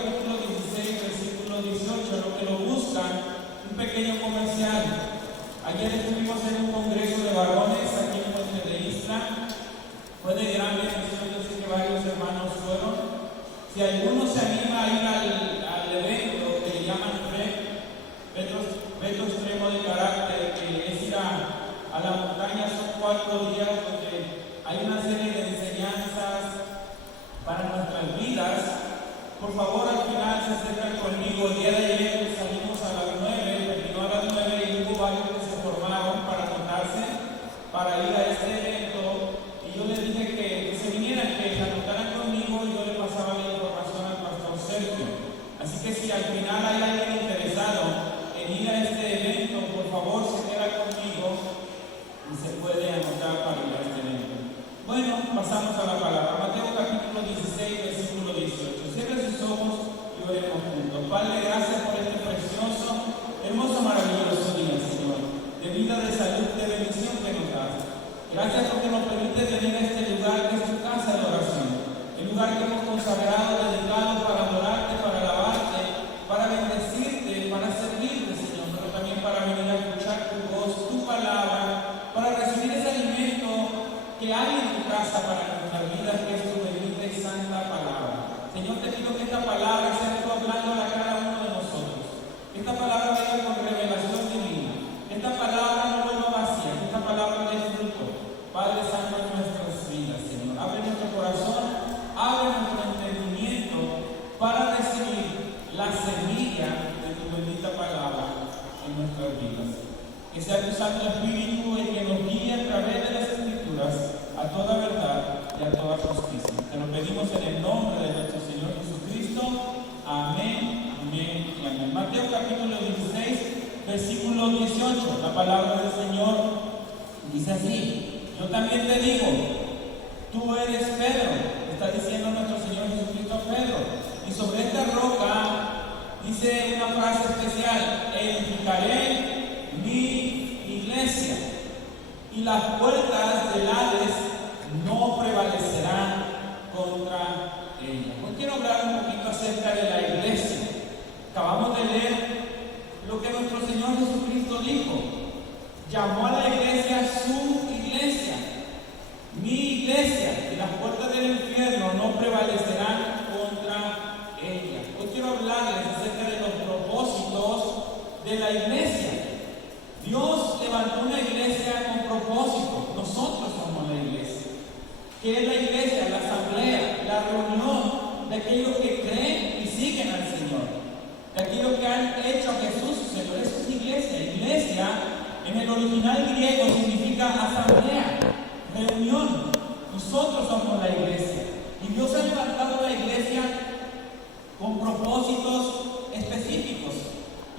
capítulo 16, versículo 18, lo que lo buscan, un pequeño comercial. Ayer estuvimos en un congreso de varones aquí en Puente de Isla. Fue de gran bendición, yo sé que varios hermanos fueron. Si alguno se anima a ir al evento que le llaman reto extremo de carácter, que es ir a la montaña, son 4 días donde hay una serie de enseñanzas para nuestras vidas. Por favor, al final se acercan conmigo. El día de ayer salimos a las 9, terminó a las 9 y hubo varios que se formaron para anotarse, para ir a este evento. Y yo les dije que se vinieran, que se anotaran conmigo y yo le pasaba la información al pastor Sergio. Así que si al final hay alguien interesado en ir a este evento, por favor se queda conmigo y se puede anotar para ir a este evento. Bueno, pasamos a la palabra. Mateo capítulo 16, versículo 18. Cierre sus ojos y oremos juntos. Padre, gracias por este precioso, hermoso, maravilloso día, Señor, de vida, de salud, de bendición que nos das. Gracias porque nos permite venir a este lugar que es tu casa de oración, el lugar que hemos consagrado, dedicado para adorarte, para alabarte, para bendecirte, para servirte, Señor, pero también para venir a escuchar tu voz, tu palabra, para recibir ese alimento que hay en tu casa para nuestras vidas, que es tu bendita y santa palabra. Señor, te pido que esta palabra sea tú hablando a cada uno de nosotros, que esta palabra venga con revelación divina, que esta palabra no vuelva vacía, que esta palabra dé fruto, Padre Santo, en nuestras vidas, Señor. Abre nuestro corazón, abre nuestro entendimiento para recibir la semilla de tu bendita palabra en nuestras vidas. Que sea tu Santo Espíritu el que nos guíe a través de las Escrituras a toda verdad y a toda justicia. Te lo pedimos en el nombre de nuestro Señor Jesucristo. Amén, amén y amén. Mateo capítulo 16, versículo 18. La palabra del Señor dice así: yo también te digo, tú eres Pedro. Está diciendo nuestro Señor Jesucristo a Pedro. Y sobre esta roca dice una frase especial: edificaré mi iglesia, y las puertas del Hades no prevalecerán contra ella. Hoy quiero hablar un poquito acerca de la iglesia. Acabamos de leer lo que nuestro Señor Jesucristo dijo. Llamó a la iglesia su iglesia, mi iglesia, y las puertas del infierno no prevalecerán contra ella. Hoy quiero hablarles acerca de los propósitos de la iglesia. Dios levantó una iglesia con propósito. Nosotros somos la iglesia. ¿Qué es la iglesia? La asamblea, la reunión de aquellos que creen y siguen al Señor, de aquellos que han hecho a Jesús su Señor. Eso es iglesia. Iglesia en el original griego significa asamblea, reunión. Nosotros somos la iglesia. Y Dios ha levantado la iglesia con propósitos específicos.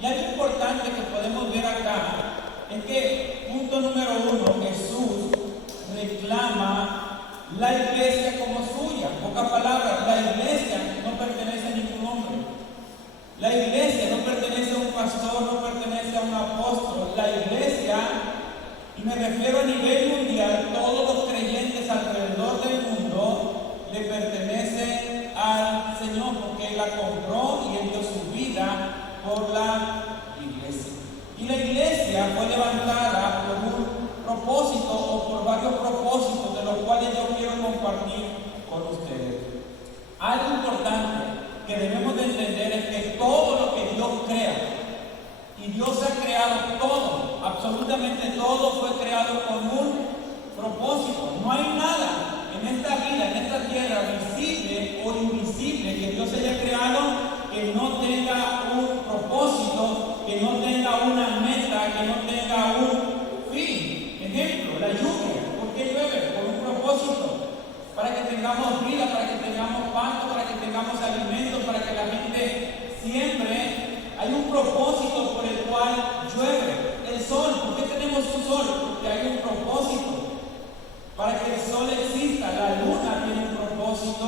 Y algo importante que podemos ver acá es que, punto número 1, Jesús reclama la iglesia como suya. En pocas palabras, la iglesia no pertenece a ningún hombre. La iglesia no pertenece a un pastor, no pertenece a un apóstol. La iglesia, y me refiero a nivel mundial, todos los creyentes alrededor del mundo le pertenecen al Señor, porque Él la compró y Él dio su vida por la iglesia. Y la iglesia fue levantada por un propósito o por varios propósitos, de los cuales yo quiero compartir con ustedes. Algo importante que debemos de entender es que todo lo que Dios crea, y Dios ha creado todo, absolutamente todo fue creado con un propósito. No hay nada en esta vida, en esta tierra, visible o invisible, que Dios haya creado que no tenga un propósito, que no tenga una meta, que no tenga un fin. Ejemplo, la lluvia. ¿Por qué llueve? Por un propósito. Para que tengamos vida, para que tengamos pan, para que tengamos alimentos, para que la gente siembre. Hay un propósito por el cual llueve. El sol. ¿Por qué tenemos un sol? Porque hay un propósito. Para que el sol exista, la luna tiene un propósito.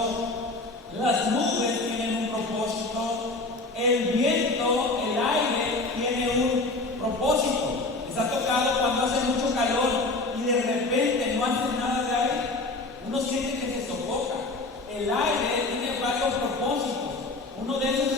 Las nubes tienen un propósito, el viento, el aire tiene un propósito. ¿Les ha tocado cuando hace mucho calor y de repente no hace nada de aire? Uno siente que se sofoca. El aire tiene varios propósitos. Uno de esos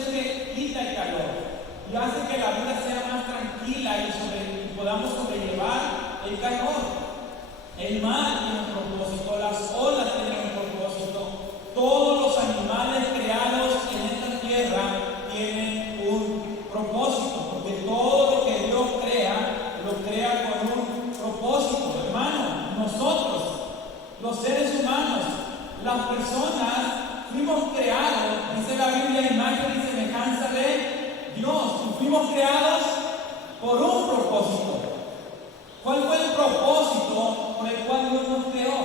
¿Cuál fue el propósito por el cual Dios nos creó?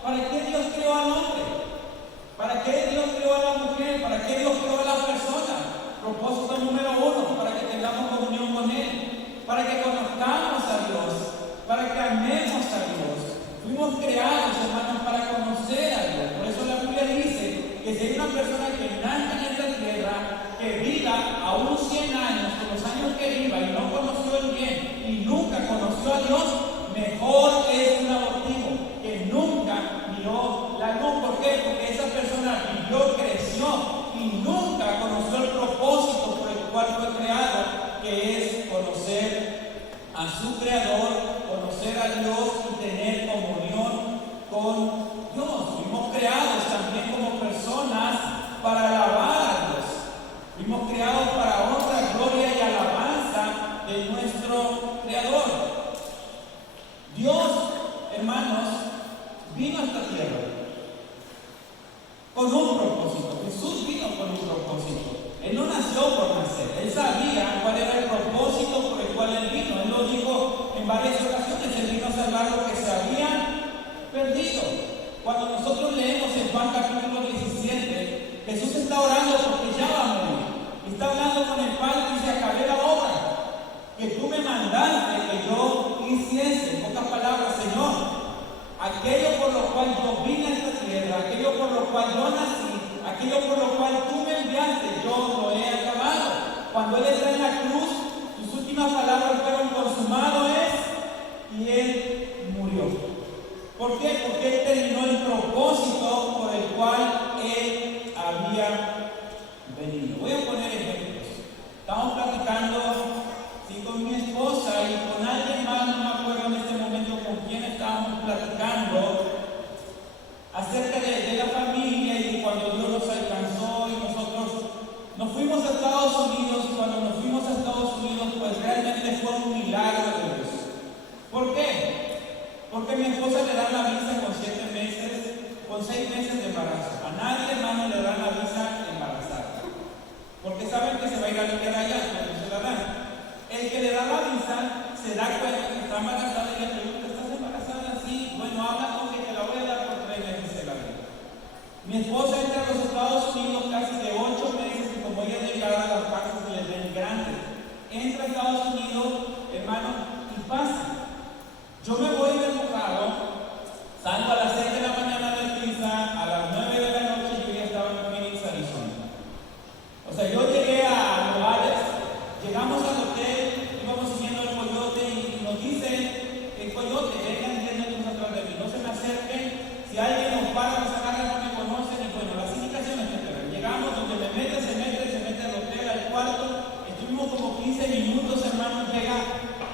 ¿Para qué Dios creó al hombre? ¿Para qué Dios creó a la mujer? ¿Para qué Dios creó a la persona? Propósito número 1, para que tengamos comunión con Él, para que conozcamos a Dios, para que amemos a Dios. Fuimos creados, hermanos, para conocer a Dios. Por eso la Biblia dice que si hay una persona que nazca en esta tierra, que viva aún 100 años, con los años que viva, y no conoció el bien, y nunca conoció a Dios, mejor es un abortivo, que nunca miró la luz. ¿Por qué? Porque esa persona vivió, creció, y nunca conoció el propósito por el cual fue creado, que es conocer a su Creador, conocer a Dios y tener comunión con Dios. Fuimos creados también como personas para alabar a Dios. Fuimos creados para honra, gloria y alabanza de nuestro Creador. Dios, hermanos, vino a esta tierra con un propósito. Jesús vino con un propósito. Él no nació por nacer. Él sabía cuál era el propósito por el cual Él vino. Él lo dijo en varias ocasiones. Él vino a salvar lo que se había perdido. Cuando nosotros leemos en Juan capítulo 17, Jesús está orando porque ya va a morir. Está hablando con el Padre y dice: acabé la obra que tú me mandaste que yo hiciese. En pocas palabras, Señor, aquello por lo cual yo vine a esta tierra, aquello por lo cual yo nací, aquello por lo cual tú me enviaste, yo lo he acabado. Cuando Él está en la cruz, sus últimas palabras fueron: consumado es, y Él murió. ¿Por qué? Porque Él terminó el propósito por el cual Él había venido. Voy a poner ejemplos. Estamos platicando con mi esposa y con alguien más, no me acuerdo en este momento con quién estábamos platicando acerca de la familia y cuando Dios nos alcanzó y nosotros nos fuimos a Estados Unidos. Y cuando nos fuimos a Estados Unidos, pues realmente fue un milagro de Dios. ¿Por qué? Porque mi esposa le dan la visa con 7 meses, con 6 meses de embarazo. A nadie, hermano, le dan la visa embarazada, porque saben que se va a ir a vivir allá cuando se la dan. El que le da la visa se da cuenta que está embarazada y le pregunta: ¿estás embarazada? Sí. Bueno, habla con que te la voy a dar por 3 meses de la vida. Mi esposa entra a los Estados Unidos casi de 8 meses y como ella es delgada, las partes se les ven grandes. Entra a Estados Unidos, hermano, y pasa. Yo me voy de enfocado, salgo a las 6 de la mañana de Pisa, a las 9 de la noche yo ya estaba en Phoenix, Arizona. O sea, yo llegué a lugares, llegamos al hotel, íbamos siguiendo el coyote y nos dice el coyote: vengan 10 metros atrás de mí, no se me acerquen, si alguien nos para, nos agarra, no me conocen. Y bueno, las indicaciones que te dan. Llegamos, donde me mete, se mete al hotel, al cuarto, estuvimos como 15 minutos, hermanos. Llega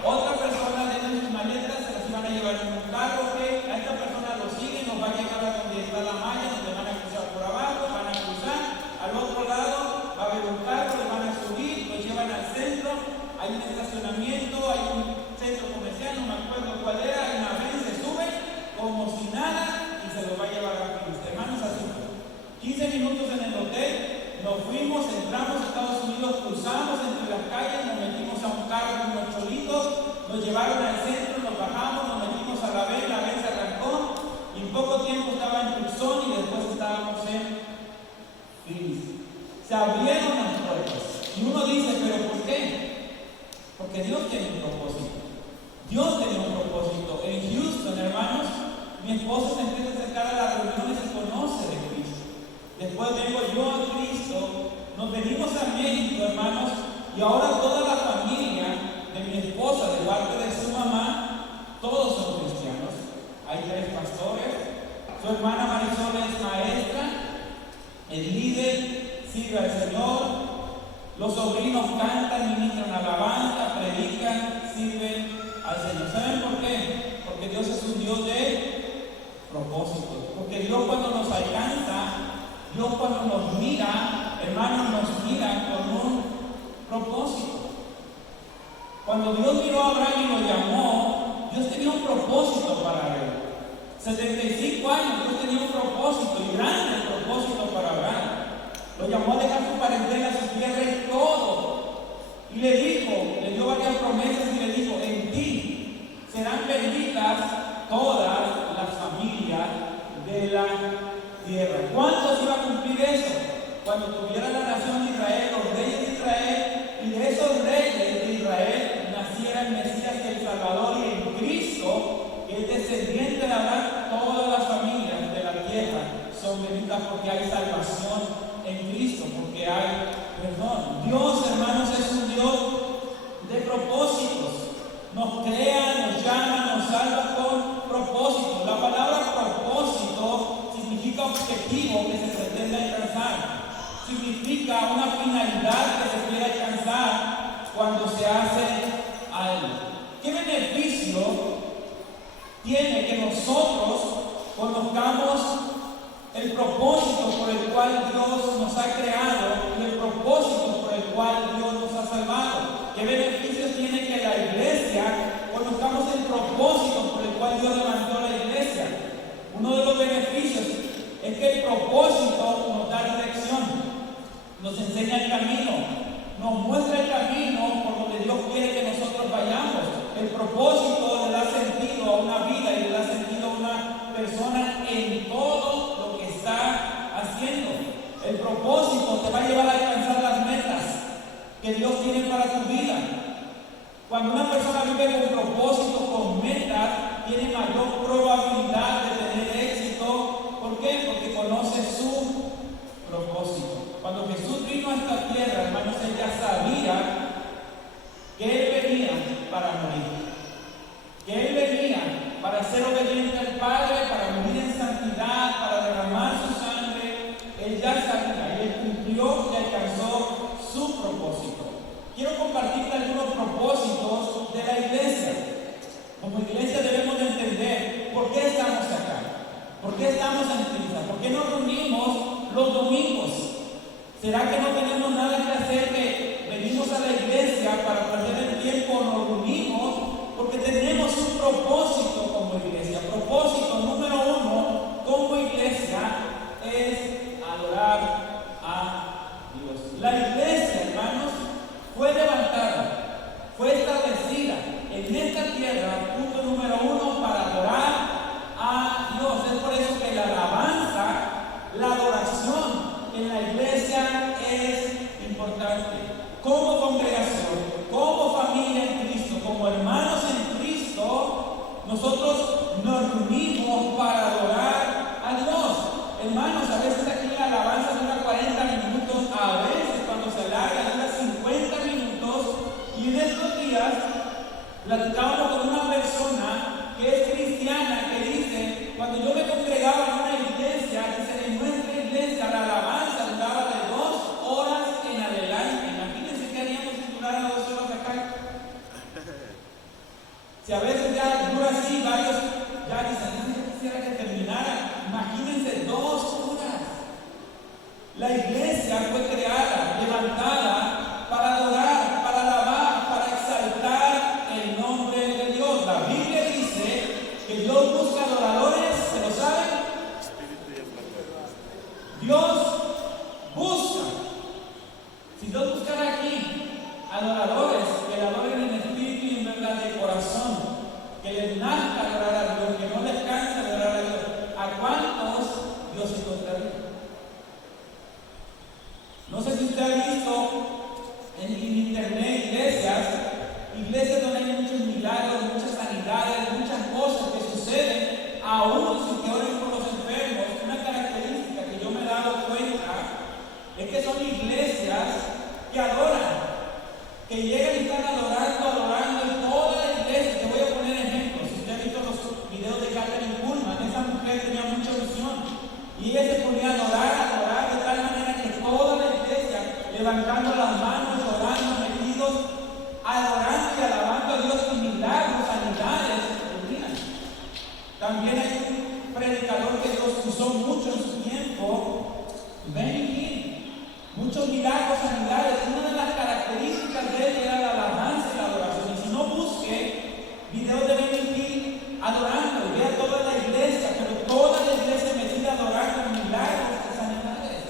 otra persona, dejan sus maletas, se las van a llevar en un carro, que a esta persona lo sigue, nos va a llevar a donde está la malla, donde van a cruzar por abajo, van a cruzar al otro lado, va a haber un carro, le van a subir, lo llevan al centro, hay un estacionamiento, hay un centro comercial, no me acuerdo cuál era, hay una vez, se sube como si nada y se lo va a llevar a Cristo. Hermanos, así fue. 15 minutos en el hotel, nos fuimos, entramos a Estados Unidos, cruzamos entre las calles, nos metimos a un carro con unos cholitos, nos llevaron al centro, nos bajamos, nos metimos a la vez se arrancó y en poco tiempo estaba en Tucson y después estábamos en Phoenix. Se abrieron las puertas y uno dice: ¿pero por qué? Porque Dios tiene un propósito. Dios tiene un propósito. En Houston, hermanos, mi esposa se empieza a acercar a las reuniones y conoce de Cristo. Después vengo yo a Cristo, nos venimos a México, hermanos, y ahora toda la familia de mi esposa, de parte de su mamá, todos son cristianos. Hay 3 pastores, su hermana Marisol es maestra, el líder sirve al Señor, los sobrinos cantan, ministran alabanza, predican, sirven al Señor. ¿Saben por qué? Porque Dios es un Dios de propósitos. Porque Dios, cuando nos alcanza, Dios, cuando nos mira, hermanos, nos mira con un propósito. Cuando Dios miró a Abraham y lo llamó, Dios tenía un propósito para él. 75 años, Dios tenía un propósito, y grande propósito para Abraham. Lo llamó a dejar su parentela, su tierra y todo. Y le dijo, le dio varias promesas y le dijo: en ti serán todas las familias de la tierra. ¿Cuándo se iba a cumplir eso? Cuando tuviera la nación de Israel, los reyes de Israel, y de esos reyes de Israel naciera el Mesías y el Salvador, y en Cristo, que es descendiente de Abraham, todas las familias de la tierra son benditas porque hay salvación en Cristo, porque hay perdón. Dios, hermanos, es un Dios de propósitos. Nos crea, nos llama, nos salva con propósito. La palabra propósito significa objetivo que se pretende alcanzar. Significa una finalidad que se quiere alcanzar cuando se hace algo. ¿Qué beneficio tiene que nosotros conozcamos el propósito por el cual Dios nos ha creado y el propósito por el cual Dios nos ha salvado? ¿Qué beneficios tiene que la iglesia conozcamos el propósito por el cual Dios levantó la iglesia? Uno de los beneficios es que el propósito nos da dirección, nos enseña el camino, nos muestra el camino por donde Dios quiere que nosotros vayamos. El propósito le da sentido a una vida y le da sentido a una persona en todo lo que está haciendo. El propósito te va a llevar a alcanzar las metas que Dios tiene para tu vida. Cuando una persona vive con propósito, con metas, tiene mayor probabilidad de tener éxito. ¿Por qué? Porque conoce su propósito. Cuando Jesús vino a esta tierra, hermanos, él ya sabía que él venía para morir, que él venía para ser obediente al Padre, para morir en santidad, para derramar su sangre. Él ya sabía y él cumplió y alcanzó su propósito. Quiero compartirte algunos propósitos de la iglesia. Como iglesia debemos de entender por qué estamos acá, por qué estamos en Cristo, por qué nos reunimos los domingos. ¿Será que no tenemos nada que hacer, que venimos a la iglesia para perder el tiempo? Nos reunimos porque tenemos un propósito como iglesia. Propósito número uno como iglesia es adorar a Dios. La iglesia, hermanos, fue levantada, fue establecida en esta tierra, punto número uno, para adorar a Dios. Es por eso que la alabanza, la adoración en la iglesia es importante. Como congregación, como familia en Cristo, como hermanos en Cristo, nosotros nos reunimos para adorar a Dios. Hermanos, a veces aquí la alabanza dura 40 minutos, a veces cuando se alarga dura 50 minutos, y en estos días platicábamos con una persona que es cristiana que dice, cuando yo me congregaba en una iglesia, dice, en nuestra iglesia la alabanza duraba de 2 horas en adelante. Imagínense qué haríamos si durara 2 horas acá. Si a veces ya dura así, varios ya dicen, yo quisiera que terminara. Imagínense 2 horas. La iglesia fue creada, levantada para adorar, para alabar, para exaltar el nombre de Dios. La Biblia dice que Dios busca adoradores, ¿se lo saben? Dios busca. Si Dios buscara aquí adoradores que le adoren en espíritu y en verdad de corazón, que les nazca adorar a Dios, que no les canse adorar a Dios, ¿a cuántos Dios encontraría? No sé si usted ha visto en internet iglesias donde hay muchos milagros, muchas sanidades, muchas cosas que suceden, aún sin que oren por los enfermos. Una característica que yo me he dado cuenta es que son iglesias que adoran, que llegan y están adorando, y toda la iglesia. Te voy a poner ejemplos. Si usted ha visto los videos de Catherine Kuhlman, esa mujer tenía mucha visión y ella se ponía a adorar de tal manera que toda la iglesia, levantando las manos, orando, metidos, adorando y alabando a Dios, y milagros, sanidades ocurrían. También hay un predicador que Dios usó mucho en su tiempo, Benny Hinn. Muchos milagros, sanidades. Una de las características de él era la alabanza y la adoración. Y si no, busque videos de Benny Hinn adorando, y vea toda la iglesia, pero toda la iglesia metida adorando en milagros y sanidades.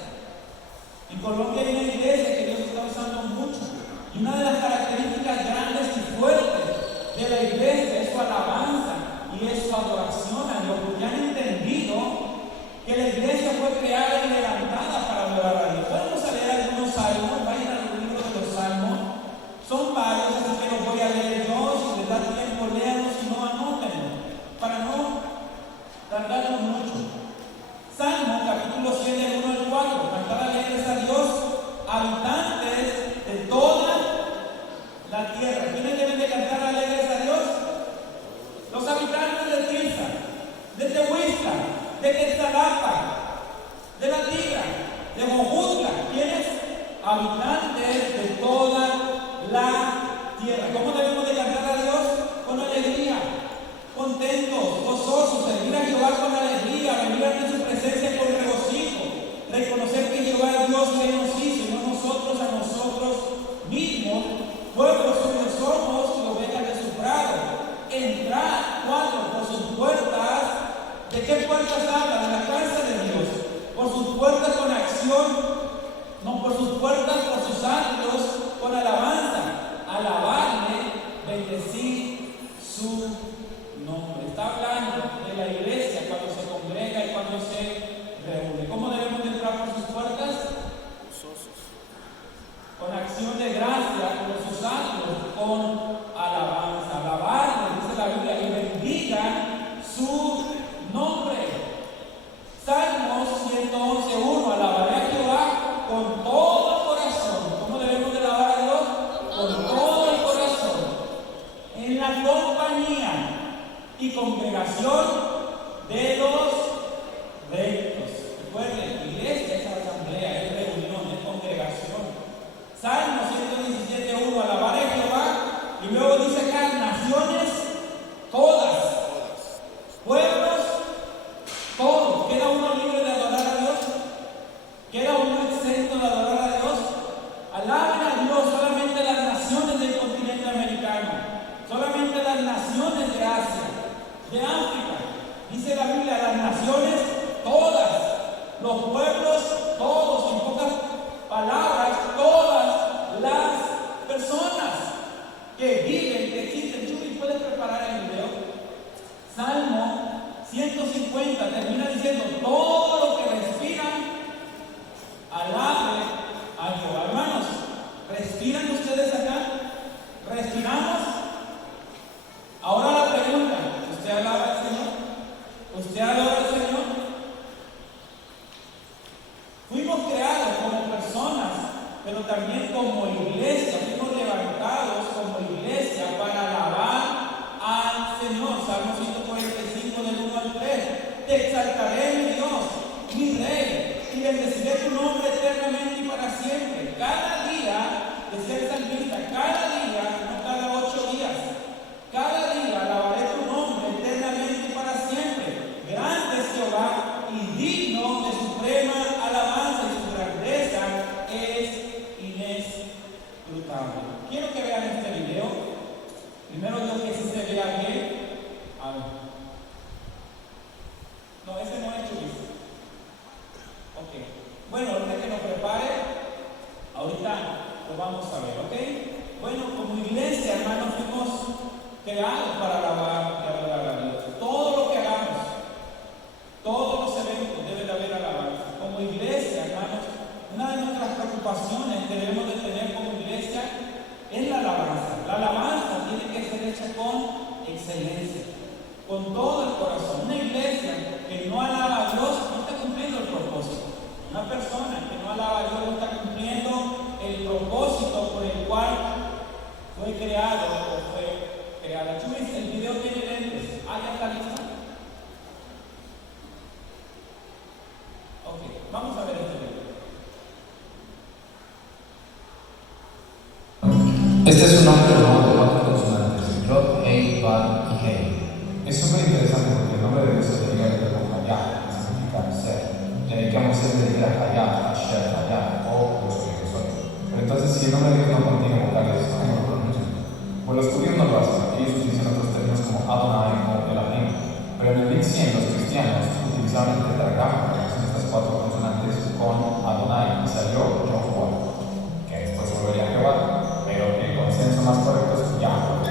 En Colombia hay una iglesia que Dios está usando mucho, y una de las características grandes y fuertes de la iglesia es su alabanza y es su adoración. tierra. ¿Cómo debemos de cantar a Dios? Con alegría, contentos, gozosos, servir a Jehová con alegría, venir ante su presencia con regocijo, reconocer que Jehová es Dios que nos hizo y no nosotros a nosotros mismos, pueblo suyos somos y ovejas de su prado. Entrar, cuatro, por sus puertas. ¿De qué puertas habla? De la casa de Dios. Por sus puertas con acción, no por sus puertas, por sus atrios con alabanza. Alabarle, bendecir su nombre. Está hablando de la iglesia cuando se congrega y cuando se reúne. ¿Cómo debemos de entrar por sus puertas? Con acción de gracia, por sus atrios, con alabanza. Alabarle, dice la Biblia, y bendigan su nombre. Salmos 111:1. Alabaré a Jehová con todo el corazón. ¿Cómo debemos de alabar a Dios? Con todo el corazón. En la compañía y congregación de los rectos. Recuerden, iglesia es asamblea, es reunión, es congregación. Salmo 117:1. Alabaré a Jehová. Y luego dice acá, naciones todas, pueblos todos. ¿Queda uno libre de adorar a Dios? ¿Queda uno exento de adorar a Dios? Alaben a Dios solamente las naciones del continente americano, solamente las naciones de Asia, de África. Dice la Biblia, las naciones todas, los pueblos todos, en pocas palabras, todas las personas que viven, que existen. Chuy, ¿puedes preparar el video? Salmo 150 termina diciendo, todo lo que respiran, alabe a Jehová. Hermanos, ¿respiran ustedes acá? ¿Respiramos? Ahora la pregunta, ¿usted alaba al Señor? ¿Usted adora al Señor? Fuimos creados como personas, pero también como iglesia. Fuimos levantados como iglesia para alabar al Señor. Salmo 145 del 1 al 3. Te exaltaré, mi Dios, mi Rey, y bendeciré tu nombre eternamente y para siempre. Cada día, decía el salmista, cada día, no cada 8 días, cada día alabaré tu nombre eternamente y para siempre. Grande es Jehová y digno de suprema alabanza, y su grandeza es inescrutable. Quiero que vean este video. Primero yo que sí se vea bien. A ver. No, ese no es Chulis. Ok. Bueno, ahorita que nos prepare, ahorita lo vamos a ver, ¿ok? Bueno, como iglesia, hermanos, fuimos creados para alabar y adorar a Dios. Todo lo que hagamos, todos los eventos deben de haber alabanza. Como iglesia, hermanos, una de nuestras preocupaciones que debemos de tener como iglesia es la alabanza. La alabanza tiene que ser hecha con excelencia, con todo el corazón. Una iglesia que no alaba a Dios no está cumpliendo el propósito. Una persona que no alaba a Dios no está cumpliendo el propósito por el cual fue creado o fue creada. Chulis, el video tiene lentes. Ah, ya está listo. Ok, vamos a ver este video. Este es un nombre formado de 4 consonantes: Rod, Hei, Van y Hei. Es súper interesante porque el nombre de Dios se deriva del verbo Hayah, que significa ser. Le dedicamos el de decir a Hayah, Hashem, Hayah, o yo soy que soy. Pero entonces, si el nombre de Dios no contiene vocales, ¿cómo lo pronuncian? Pues los judíos no lo hacen, ellos utilizan otros términos como Adonai o Elohim. Pero en el 1100 los cristianos utilizaban el tetragrama que son estas 4 consonantes con Adonai y salió Jehová, que después volvería a Jehová. Pero el consenso más correcto es Yahweh.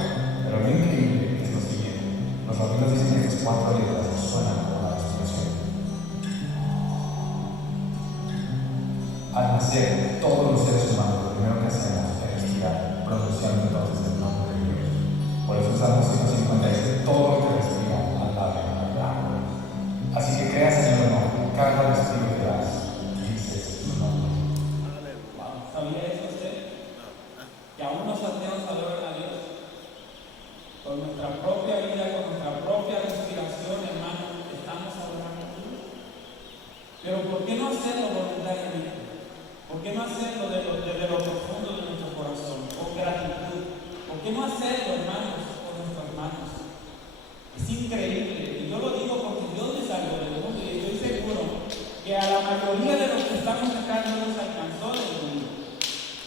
Pero lo increíble es lo siguiente: los rabinos dicen que estas 4 letras suenan como la respiración. Al nacer, todos los seres humanos lo primero que hacemos es respirar, pronunciando entonces el nombre de Dios. Por eso Salmo 150 dice: todo lo que respira, alabe a Yahweh. Así que crea, Señor, no, cada respiro que das, dices su nombre. Wow, ¿sabía eso usted? Que aún los ateos adoran a Dios con nuestra propia vida, con nuestra propia respiración, hermano, estamos adorando a Dios. Pero ¿por qué no hacerlo voluntariamente? ¿Por qué no hacerlo desde lo profundo de nuestro corazón, con gratitud? ¿Por qué no hacerlo, hermanos, con nuestras manos? Es increíble, y yo lo digo porque Dios me salvó del mundo y estoy seguro que a la mayoría de los que estamos acá no nos alcanzó del mundo.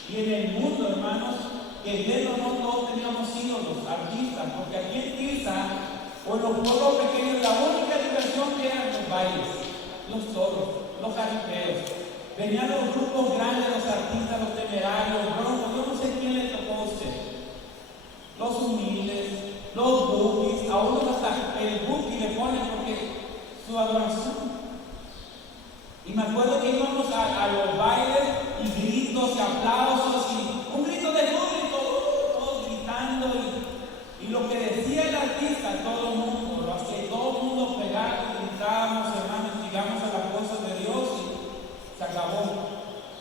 Y en el mundo, hermanos, que bien o no todos teníamos ídolos, artistas, porque aquí en Tirsa o en los pueblos pequeños la única diversión que eran los bailes, los toros, los jaripeos. Venían los grupos grandes, los artistas, los temerarios, broncos, yo no sé quién le tocó a usted. Los humildes, los bookies, a uno hasta el bookie le ponen porque su adoración. Y me acuerdo que íbamos a los bailes y gritos y aplausos y un grito de público, todos gritando y lo que decía el artista, todo el mundo, lo hacía todo el mundo pegado, gritábamos, hermanos, llegamos a las cosas de Dios y se acabó.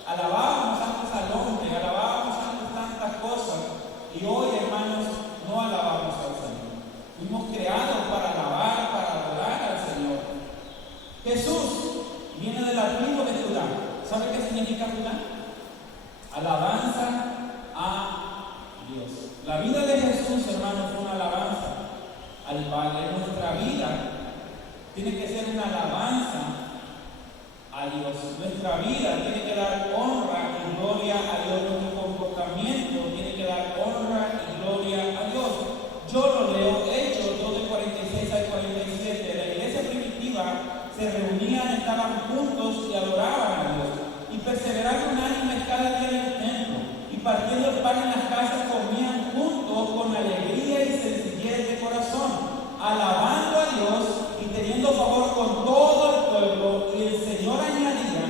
Alabábamos antes al hombre, alabábamos antes tantas cosas y hoy, hermanos, no alabamos al Señor. Fuimos creados para alabar, para adorar al Señor. Jesús viene de la tribu de Judá. ¿Sabe qué significa Judá? Alabanza a Dios. La vida de Jesús, hermanos, fue una alabanza al Padre. Nuestra vida tiene que ser una alabanza a Dios. Nuestra vida tiene que dar honra y gloria a Dios. Nuestro comportamiento tiene que dar honra y gloria a Dios. Yo lo leo, Hechos 2 de 46 al 47. La iglesia primitiva se reunían, estaban juntos y adoraban a Dios. Y perseveraban unánimes cada día en el templo. Y partiendo el pan en las casas comían juntos con alegría y sencillez de corazón, alabando a Dios y teniendo favor con todo el pueblo. Y el Señor añadía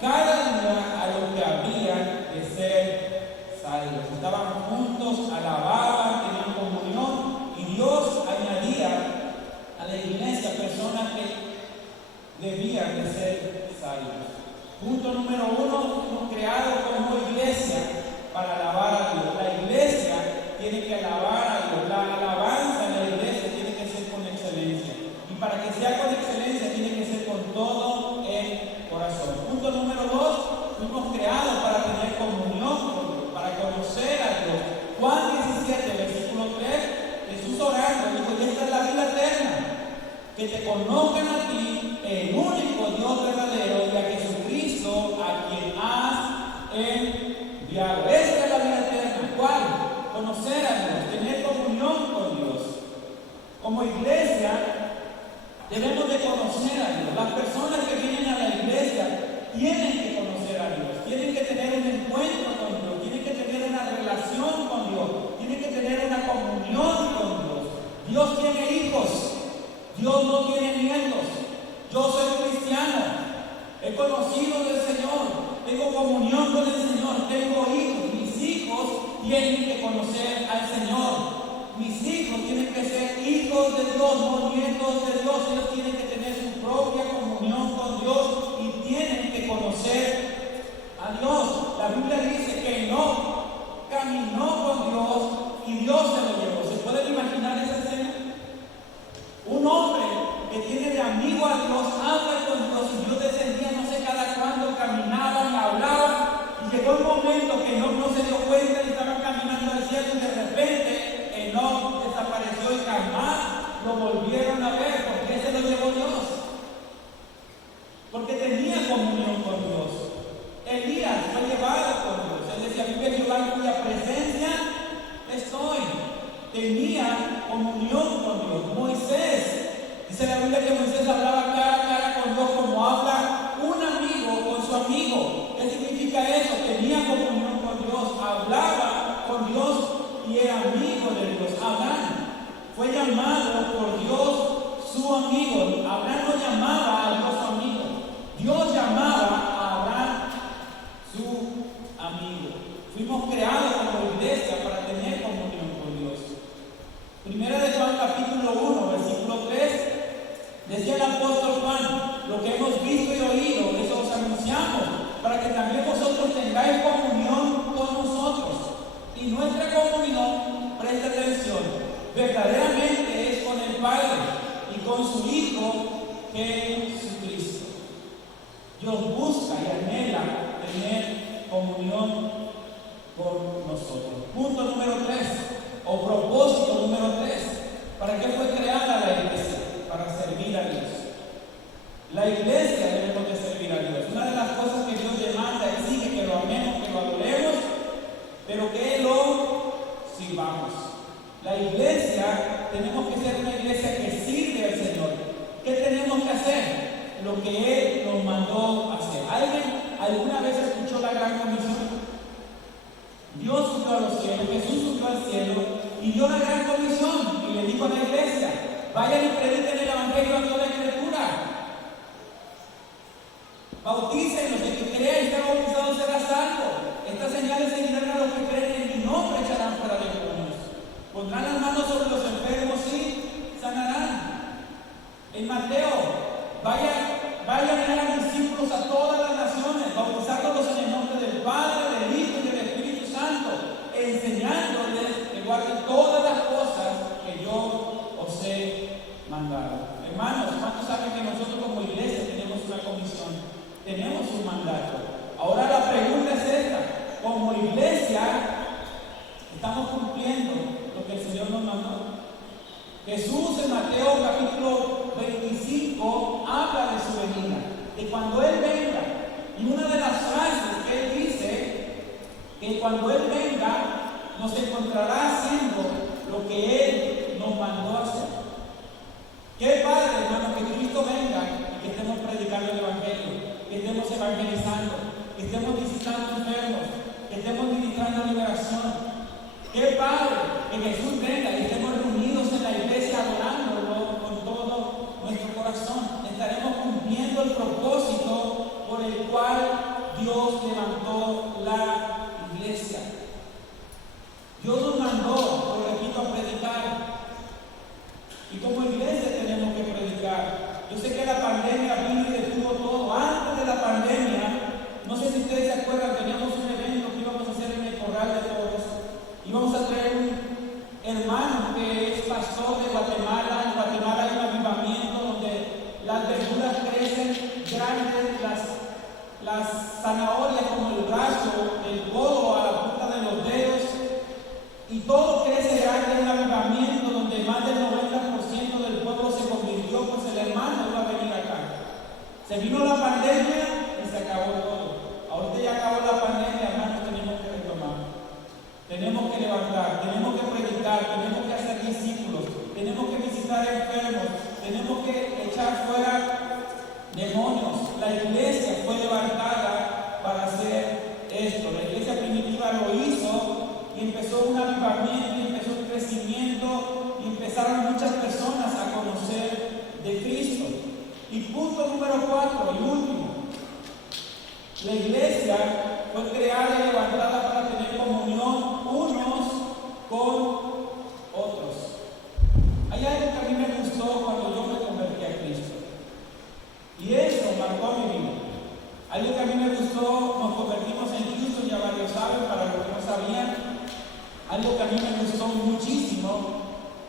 cada día a los que habían de ser salvos. Estaban juntos, alababan, tenían comunión y Dios añadía a la iglesia personas que debían de ser salvos. Punto número 1, fuimos creados como iglesia para alabar a Dios. La iglesia tiene que alabar a Dios. La alabanza en la iglesia tiene que ser con excelencia. Y para que sea con excelencia tiene que ser con todo el corazón. Punto número 2, fuimos creados para tener comunión con Dios, para conocer a Dios. Juan 17, versículo 3, Jesús orando dijo, y esta es la vida eterna, que te conozcan a ti, el único Dios verdadero, y a Jesucristo, a quien has enviado. Esta es la vida eterna. ¿Cuál? Conocer a Dios, tener comunión con Dios. Como iglesia, debemos de conocer a Dios. Las personas que vienen a la iglesia tienen que conocer a Dios, tienen que tener un encuentro con Dios, tienen que tener una relación con Dios, tienen que tener una comunión con Dios. Dios tiene hijos. Dios no tiene nietos. Yo soy cristiano. He conocido del Señor. Tengo comunión con el Señor. Tengo hijos. Mis hijos tienen que conocer al Señor. Mis hijos tienen que ser hijos de Dios, no nietos de Dios. Ellos tienen que tener su propia comunión con Dios y tienen que conocer a Dios. La Biblia dice que Enoc caminó con Dios y Dios se lo llevó. ¿Se pueden imaginar esa escena? Un hombre que tiene de amigo a Dios, habla con Dios y Dios descendía no sé cada cuándo, caminaban, hablaban y llegó un momento que Enoc no se dio cuenta y estaban caminando al cielo y de repente Enoc desapareció y jamás lo volvieron a ver. ¿Por qué se lo llevó Dios? Porque tenía comunión con Dios. Elías fue llevado por Dios. Él decía, vive Jehová en cuya presencia estoy. Tenía comunión con Dios. Moisés, dice la Biblia que Moisés hablaba cara a cara con Dios como habla un amigo con su amigo. ¿Qué significa eso? Tenía comunión con Dios, hablaba con Dios y era amigo de Dios. Abraham fue llamado por Dios su amigo. Abraham no llamaba a Dios su amigo. Dios llamaba a Abraham su amigo. Fuimos creados como iglesia para tener comunión con Dios. Primera de Juan capítulo 1, versículo 3, decía el apóstol Juan, lo que hemos visto y oído, eso os anunciamos, para que también vosotros tengáis comunión con nosotros. Y nuestra comunión, presta atención, verdaderamente es con el Padre y con su Hijo Jesucristo. Dios busca y anhela tener comunión con nosotros. Punto número 3. o propósito número 3. ¿Para qué fue creada la iglesia? Para servir a Dios. La iglesia debemos de servir a Dios. Una de las cosas que Dios demanda, exige que lo amemos, que lo adoremos, pero que lo sirvamos. La iglesia, tenemos que ser una iglesia que sirve al Señor. ¿Qué tenemos que hacer? Lo que Él nos mandó hacer. ¿Alguien alguna vez escuchó la gran comisión? Dios subió a los cielos, Jesús subió al cielo y dio la gran comisión y le dijo a la iglesia: vayan y prediquen el evangelio a toda criatura. Bautícenlos, el que crea y está bautizado será salvo. Estas señales seguirán a los que creen en mi nombre, echarán fuera demonios. Pondrán las manos sobre los enfermos y sanarán. En Mateo, vayan y hagan discípulos a todas las naciones, bautizándolos en el nombre del Padre, del Hijo y del Espíritu Santo, enseñándoles que guarden todas las cosas que yo os he mandado. Hermanos, ¿cuántos saben que nosotros como iglesia tenemos una comisión? Tenemos un mandato. Ahora la pregunta es esta: como iglesia, ¿estamos cumpliendo lo que el Señor nos mandó? Jesús en Mateo capítulo 25 habla de su venida, de cuando Él venga. Y una de las frases que Él dice, que cuando Él venga nos encontrará haciendo lo que Él nos mandó hacer. Qué padre, hermano, que Cristo venga y que estemos predicando el Evangelio, que estemos evangelizando, que estemos visitando enfermos, que estemos ministrando liberación. Qué padre que Jesús venga y estemos reunidos en la iglesia adorándolo con todo nuestro corazón. Estaremos cumpliendo el propósito por el cual Dios levantó la iglesia. Dios nos mandó, lo repito, a predicar. Y como iglesia tenemos que predicar. Yo sé que la pandemia vino y detuvo todo. Antes de la pandemia, no sé si ustedes se acuerdan, teníamos un evento que íbamos a hacer en el Corral de Toros. Íbamos a traer un hermano que es pastor de Guatemala. En Guatemala hay un avivamiento donde las verduras crecen grandes, las zanahorias como el brazo, el codo a la punta de los dedos, y todo crece grande en un avivamiento donde más del 90% del pueblo se convirtió, pues el hermano iba a venir acá. Se vino la pandemia y se acabó todo. Ahorita ya acabó la pandemia, hermanos, tenemos que retomar. Tenemos que levantar, tenemos que predicar, tenemos que hacer discípulos, tenemos que visitar enfermos, tenemos que echar fuera demonios. La iglesia fue levantada para hacer esto. La iglesia primitiva lo hizo y empezó un avivamiento, y empezó un crecimiento, y empezaron muchas personas a conocer de Cristo. Y punto número 4 y último: la iglesia fue creada y levantada para tener comunión unos con otros. Hay algo que a mí me gustó cuando yo me convertí a Cristo, y eso marcó mi vida. Algo que a mí me gustó, nos convertimos en Houston, ya varios saben, para los que no sabían. Algo que a mí me gustó muchísimo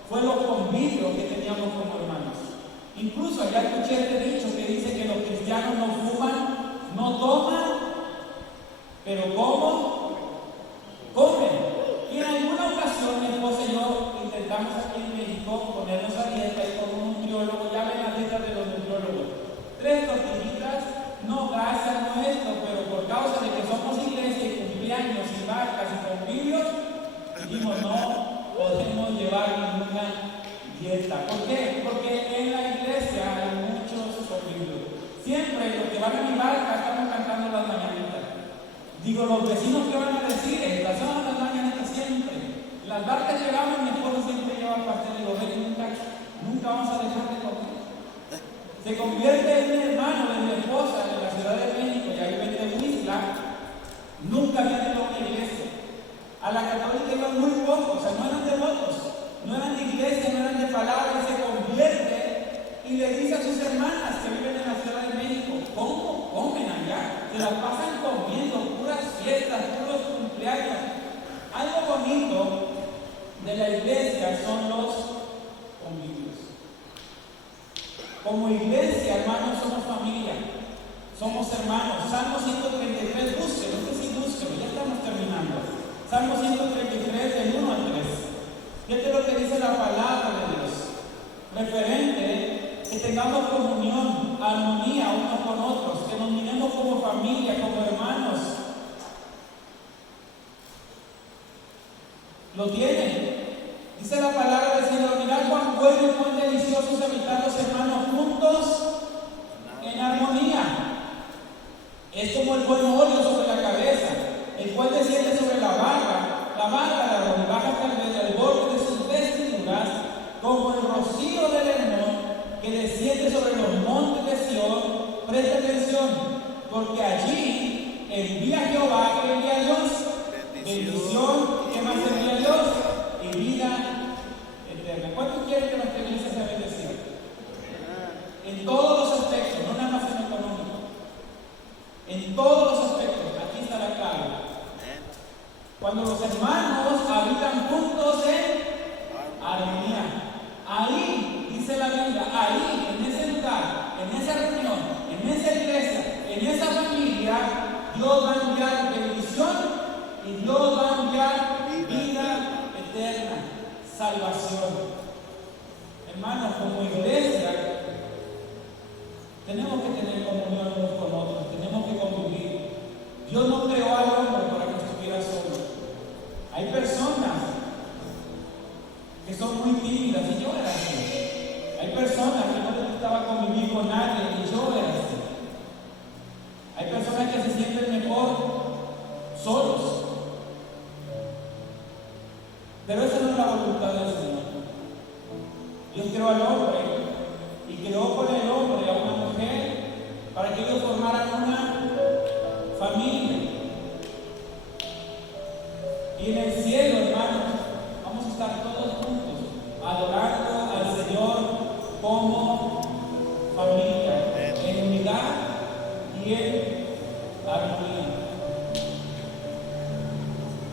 fue los convivios que teníamos como hermanos. Incluso allá escuché este dicho que dice que los cristianos no fuman, no toman, pero ¿cómo? Comen. Y en alguna ocasión mi esposa y yo intentamos aquí en México ponernos a dieta y con un nutriólogo, ya ven las letras de los nutriólogos: 3 tortillitas, no grasa, no esto, pero por causa de que somos iglesia y cumpleaños y vacas y convivios, dijimos no podemos llevar ninguna dieta. ¿Por qué? Porque en la iglesia hay muchos convivios. Siempre los que van a mi barca estamos cantando las mañanitas. Digo, los vecinos, ¿qué van a decir? Estacionan las mañanitas siempre. Las barcas llegamos, mi esposo siempre lleva pastel. Digo, nunca vamos a dejar de comer. Se convierte en un hermano de mi esposa en la Ciudad de México, y ahí vende Huizla. Nunca viene a una iglesia. A la católica iban muy pocos, o sea, no eran devotos, no eran de iglesia, no eran de palabra, y se convierte y le dice a sus hermanas que viven en la Ciudad de México: ¿cómo comen allá? Se la pasan comiendo, puras fiestas, puros cumpleaños. Algo bonito de la iglesia son los convivios. Como iglesia, hermanos, somos familia, somos hermanos. Salmo 133, búsquelo, ya estamos terminando. Salmo 133, del 1 al 3. la palabra de Dios, referente que tengamos comunión, armonía unos con otros, que nos miremos como familia, como hermanos. ¿Lo tienen? Dice la palabra del Señor: mirad cuán bueno y cuán delicioso es habitar los hermanos juntos en armonía. Es como el buen óleo sobre la cabeza, el cual desciende sobre la barba de baja hasta el borde de sus vestiduras, como el rocío del Hermón que desciende sobre los montes de Sión. Presta atención, porque allí envía Jehová, que envía Dios, bendición, que más envía Dios, y vida eterna. ¿Cuántos quieren que nuestra iglesia sea bendecida? En todos los aspectos, no nada más en lo económico. En todos los aspectos, aquí está la clave. Cuando los hermanos habitan juntos en armonía, ahí, dice la Biblia, ahí, en ese lugar, en esa reunión, en esa iglesia, en esa familia, Dios va a enviar bendición y Dios va a enviar vida eterna, salvación. Hermanos, como iglesia, tenemos que tener comunión unos con otros, tenemos que convivir. Dios no creó al hombre para que estuviera solo. Hay personas que son muy tímidas, y yo era así. Hay personas que no les gustaba convivir con nadie, y yo era así. Hay personas que se sienten mejor solos. Pero esa no es la voluntad del Señor. Dios creó al hombre y creó con el hombre a una mujer para que ellos formaran una familia. Y en el cielo, hermanos, vamos a estar todos juntos, adorando al Señor como familia, en unidad y en armonía.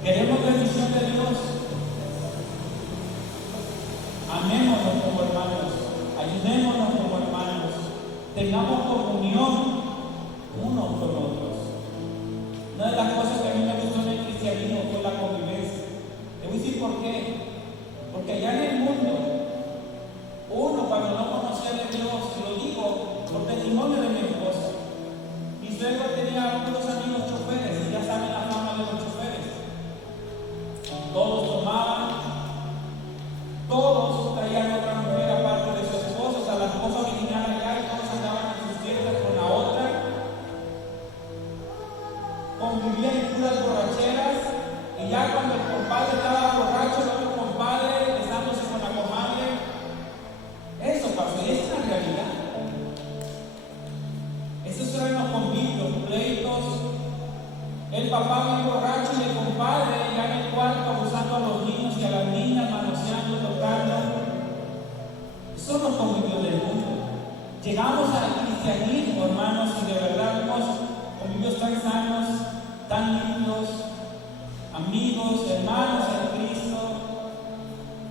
Queremos bendición de Dios. Amémonos como hermanos, ayudémonos como hermanos, tengamos comunión unos con otros. Una de las cosas que a mí me gustó en el cristianismo fue la convivencia. Le voy a decir por qué. Porque allá en el mundo, uno cuando no conocía de Dios, y lo digo por testimonio de mi esposa, mi suegro tenía unos amigos choferes, y ya saben la fama de los choferes. Todos tomaban, todos traían otra mujer aparte de su esposo, o sea, la esposa original acá, y todos andaban en sus fiestas con la otra. Convivían en puras borracheras, y ya cuando el compadre estaba borracho, el otro compadre besándose con la comadre. Eso pasó, y es una realidad. Esos eran los convivios, pleitos. El papá muy borracho y el compadre ya en el cuarto abusando a los niños y a las niñas, manoseando, tocando. Esos son los convivios del mundo. Llegamos al cristianismo, hermanos, y de verdad vemos convivios tan sanos, tan limpios, amigos, hermanos en Cristo.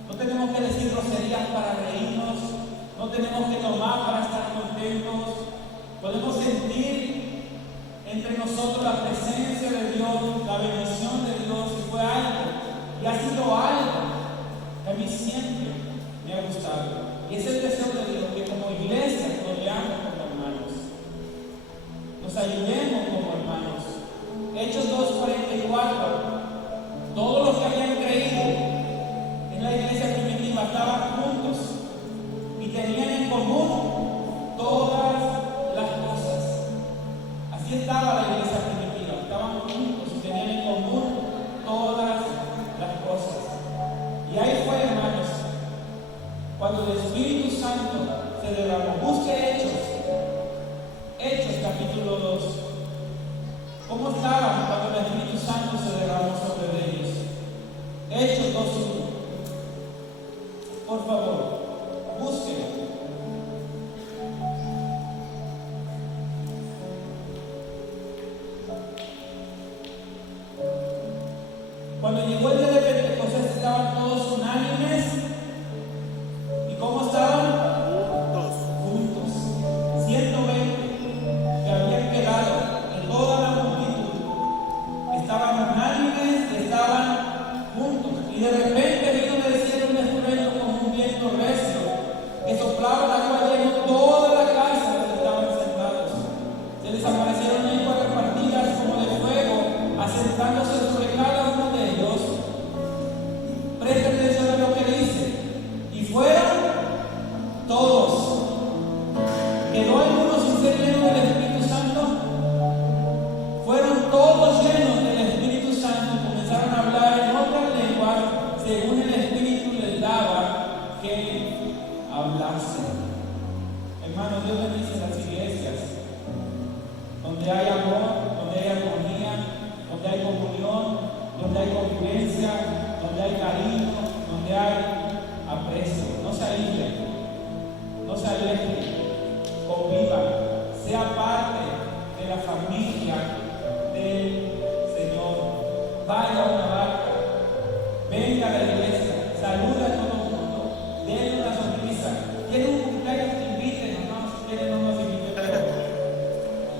No tenemos que decir groserías para reírnos, no tenemos que tomar para estar contentos. Podemos sentir entre nosotros la presencia de Dios, la bendición de Dios, y fue algo, y ha sido algo que a mí siempre me ha gustado. Y es el deseo de Dios que como iglesia nos veamos como hermanos, nos ayudemos como hermanos. Hechos 2:44. Todos los que habían creído en la iglesia primitiva estaban juntos y tenían en común todas las cosas. Así estaba la iglesia primitiva, estaban juntos y tenían en común todas las cosas. Y ahí fue, hermanos, cuando el Espíritu Santo se derramó. Busque Hechos capítulo 2. ¿Cómo estaban cuando el Espíritu Santo se derramó sobre ellos? Hechos 2:1. Por favor, búsquenlo. Cuando llegó el día de Pentecostés estaban todos unánimes. ¿Y cómo estaban? Juntos. 120 que habían quedado en toda la multitud. Estaban unánimes, estaban juntos. Y de repente vino del cielo un estruendo como según el Espíritu les daba que hablasen. Hermanos, Dios bendice las iglesias donde hay amor, donde hay armonía, donde hay comunión, donde hay convivencia, donde hay cariño, donde hay aprecio. No se aíslen, no se alejen, convivan, sea parte de la familia del Señor. Vaya a una barca, venga a la iglesia, saluda a todo el mundo, denle una sonrisa. Quieren un cumpleaños, invítenos, no, si quieren no nos inviten.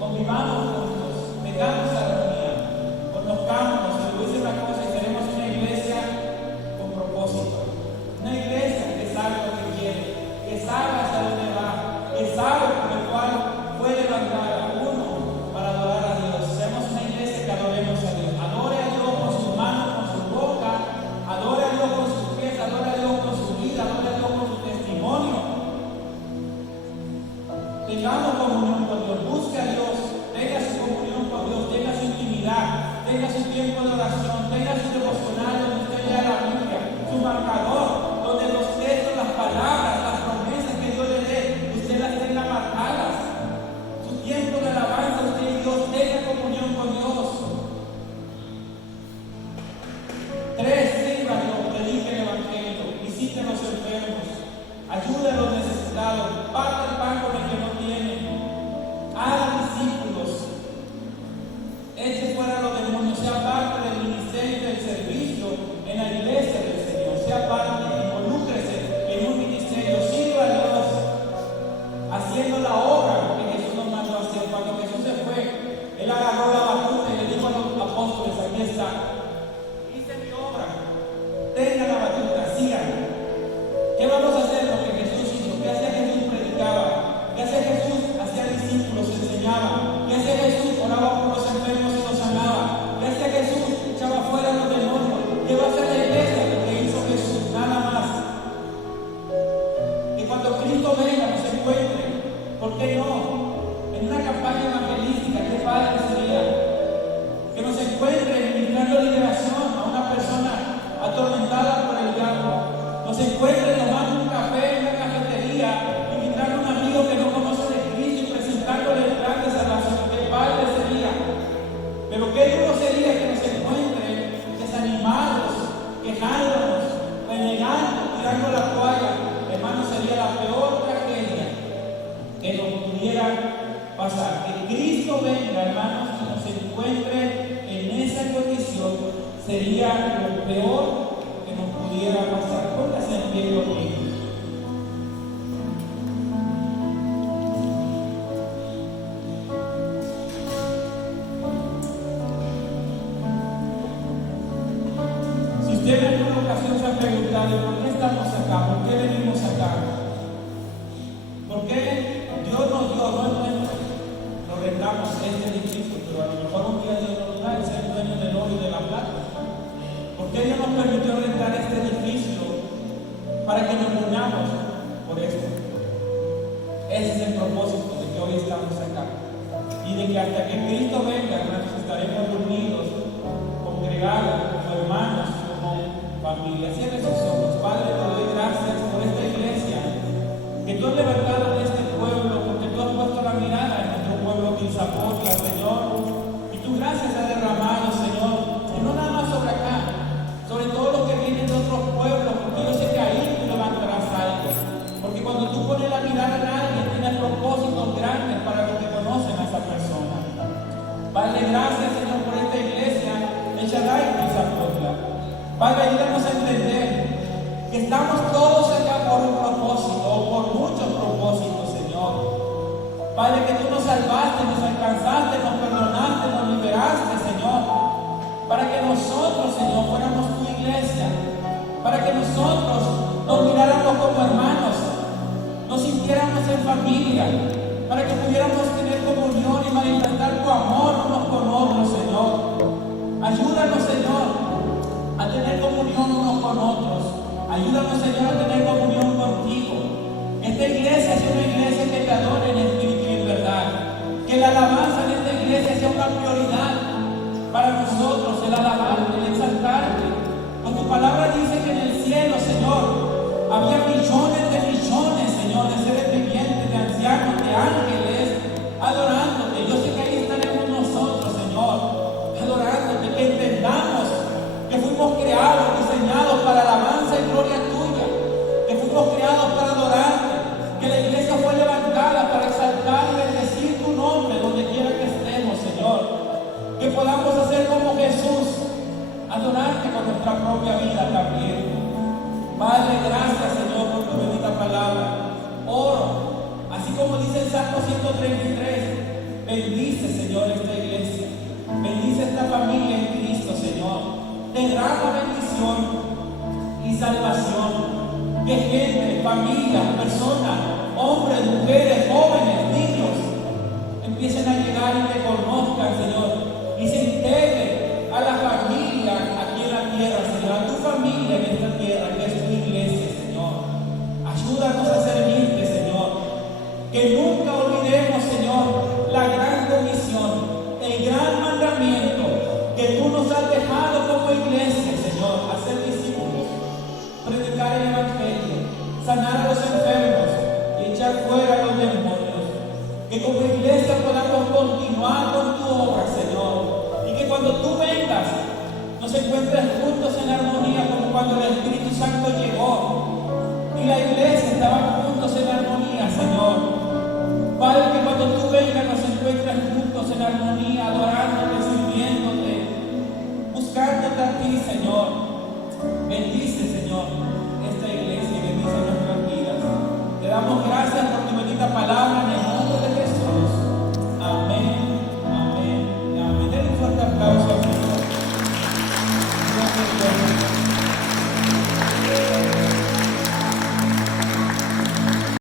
Convivamos juntos, tengamos armonía, conozcámonos, se lo dice una cosa y seremos una iglesia con propósito. Una iglesia que sabe lo que quiere, que sabe hacia dónde va, que sabe por el cual fue levantada uno para adorar a Dios. Seamos una iglesia que adoremos a Dios. Adore a Dios con sus manos, con su boca, adore a Dios con sus pies, adore a Dios con su vida, adore a Dios con su testimonio. Tengamos comunión con Dios, busque a Dios, tenga su comunión con Dios, tenga su intimidad, tenga su tiempo de oración, tenga su devocional donde usted lea la Biblia, su marcador, donde los textos, las palabras, las promesas que Dios le dé, usted las tenga marcadas. Su tiempo de alabanza, usted y Dios, tenga comunión con Dios. 3, sirva a Dios, predique el Evangelio, visite a los enfermos, ayude a los necesitados, parte el pan con el que no tiene, haga discípulos, eche fuera a los demonios, sea parte del ministerio y del servicio en la iglesia del Señor, sea parte, involúcrese en un ministerio, sirva a Dios, haciendo la obra que Jesús nos mandó a hacer. Cuando Jesús se fue, Él agarró la batuta y le dijo a los apóstoles, aquí está, hice mi obra, tengan la batuta, sigan. ¿Qué vamos a hacer? Lo que Jesús hizo. ¿Qué hacía Jesús? Predicaba. ¿Qué hacía Jesús? Hacía discípulos, enseñaba. ¿Qué hacía Jesús? Oraba por los enfermos y los sanaba. ¿Qué hacía Jesús? Echaba fuera los demonios. ¿Qué va a hacer la iglesia? Lo que hizo Jesús, nada más. Que cuando Cristo venga nos encuentre, ¿por qué no? En una campaña evangelística, qué padre sería que nos encuentre ministrando liberación a una persona atormentada por el diablo. Nos encuentre tomando un café en una cafetería, invitando a un amigo que no conoce de Cristo y presentándole el plan de salvación. ¡Qué padre sería! Pero qué duro sería que nos encuentre desanimados, quejándonos, renegando, tirando la toalla. Hermano, sería la peor tragedia que nos pudiera pasar. Que Cristo venga, hermanos, y nos encuentre en esa condición, sería lo peor que nos pudiera pasar. Póngase en pie conmigo. Si usted en alguna ocasión se ha preguntado ¿por qué estamos acá? ¿Por qué venimos acá? ¿Por qué Dios nos dio? No rentamos este edificio, pero a lo mejor un día Dios nos da, es el dueño del oro y de la plata. ¿Por qué Dios nos permitió rentar este edificio? Para que nos unamos por esto. Ese es el propósito de que hoy estamos acá. Y de que hasta que Cristo venga, hermanos, estaremos reunidos, congregados, como hermanos, como familia. Cierre sus ojos. Padre, te doy gracias por esta iglesia que tú has levantado en este pueblo, porque tú has puesto la mirada en nuestro pueblo de Zapotla, Señor. Y tu gracia se ha derramado, Señor, y no nada más sobre acá, sobre todo los que vienen de otros pueblos, porque yo sé que ahí tú levantarás algo. Porque cuando tú pones la mirada en alguien, tienes propósitos grandes para los que conocen a esa persona. Padre, gracias, Señor, por esta iglesia de Shaddai y Zapotla. Padre, ayúdanos a entender que estamos todos acá por un propósito, o por muchos propósitos, Señor. Padre, que tú nos salvaste, nos alcanzaste, nos perdonaste, nos liberaste, Señor. Para que nosotros, Señor, fuéramos tu iglesia, para que nosotros nos miráramos como hermanos, nos sintiéramos en familia, para que pudiéramos tener comunión y manifestar tu amor unos con otros, Señor. Ayúdanos, Señor, a tener comunión unos con otros. Ayúdanos, Señor, a tener comunión contigo. Esta iglesia sea una iglesia que te adore en espíritu y en verdad. Que la alabanza de esta iglesia sea una prioridad para nosotros, el alabarte, el exaltarte. Pues tu palabra dice que en el abandonarte con nuestra propia vida también. Padre, gracias, Señor, por tu bendita palabra. Oro, así como dice el Salmo 133, bendice, Señor, esta iglesia. Bendice esta familia en Cristo, Señor. Derrama bendición y salvación. Que gente, familias, personas, hombres, mujeres, jóvenes, niños, empiecen a llegar y te conozcan, Señor, y se integren a la familia aquí en la tierra, Señor, a tu familia en esta tierra, que es tu iglesia, Señor. Ayúdanos a servirte, Señor. Que nunca olvidemos, Señor, la gran comisión, el gran mandamiento que tú nos has dejado como iglesia, Señor, hacer discípulos, predicar el evangelio, sanar a los enfermos y echar fuera a los demonios. Que como iglesia podamos continuar con tu obra, Señor, y que cuando tú vengas nos encuentres juntos en armonía, como cuando el Espíritu Santo llegó y la iglesia estaba juntos en armonía, Señor. Padre, que cuando tú vengas nos encuentres juntos en armonía, adorándote, sirviéndote, buscándote a ti, Señor. Bendice